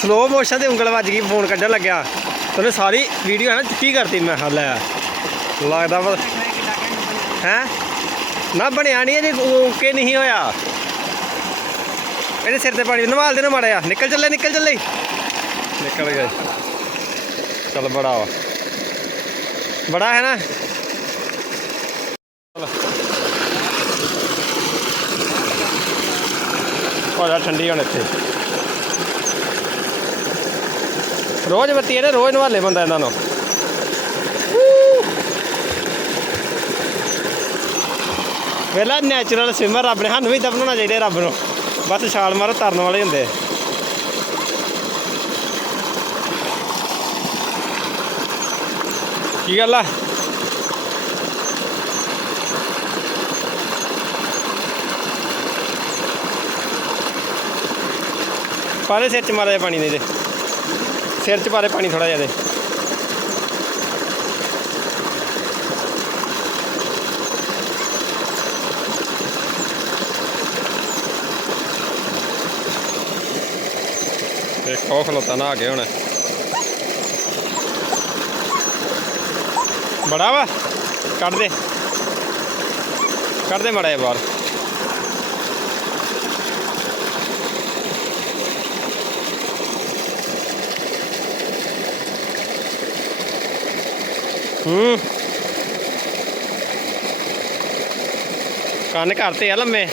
Slow motion ਤੇ ਉਂਗਲ ਵੱਜ ਗਈ ਫੋਨ ਕੱਢਣ ਲੱਗਿਆ। ਉਹਨੇ ਸਾਰੀ ਵੀਡੀਓ ਹੈ ਨਾ ਚਿੱਟੀ ਕਰਤੀ, ਮੈਂ ਹਾਂ ਲੈ, ਲੱਗਦਾ ਵਾ ਹੈ? ਨਾ ਬਣਿਆ ਨਹੀਂ ਇਹਦੇ ਓਕੇ ਨਹੀਂ ਹੋਇਆ। ਇਹਦੇ ਸਿਰ ਤੇ ਪਾਣੀ, ਨਵਾਲ ਦੇ ਨਾ ਮਾੜਿਆ ਨਿਕਲ ਚੱਲੇ ਨਿਕਲ ਚੱਲੇ। ਨਿਕਲ ਗਏ। ਚੱਲ ਬੜਾ ਵਾ। ਬੜਾ ਹੈ ਨਾ? ਹੋ ਜਾ ਠੰਡੀ ਹੁਣ ਇੱਥੇ। ਰੋਜ਼ ਬੱਤੀ ਇਹਨੇ ਰੋਜ਼ ਨਵਾਲੇ ਬੰਦਾ ਇਹਨਾਂ ਨੂੰ। ਵੇਲਾ ਨੈਚੁਰਲ ਸਵਿਮਰ ਰੱਬ ਨੇ, ਸਾਨੂੰ ਵੀ ਤਾਂ ਬਣਾਉਣਾ ਚਾਹੀਦਾ ਰੱਬ ਨੂੰ। ਬਸ ਛਾਲ ਮਾਰੋ, ਤਰਨ ਵਾਲੇ ਹੁੰਦੇ। ਕੀ ਗੱਲ ਆ? ਪਾਰੇ ਸਿਰ ਚ ਮਾਰਿਆ ਪਾਣੀ ਦੇ ਦੇ। ਸਿਰ ਚ ਪਾਰੇ ਪਾਣੀ ਥੋੜਾ ਜਿਹਾ ਦੇ। ਇੱਕ ਉਹ ਖਲੋਤਾ ਨਾ ਆ ਕੇ ਹੁਣ। ਬੜਾ ਵਾ। ਕੱਢ ਦੇ। ਕੱਢ ਦੇ ਮੜਾ ਬਾਹਰ। ਹੂੰ। ਕੰਨ ਕਰਤੇ ਆ ਲੰਮੇ।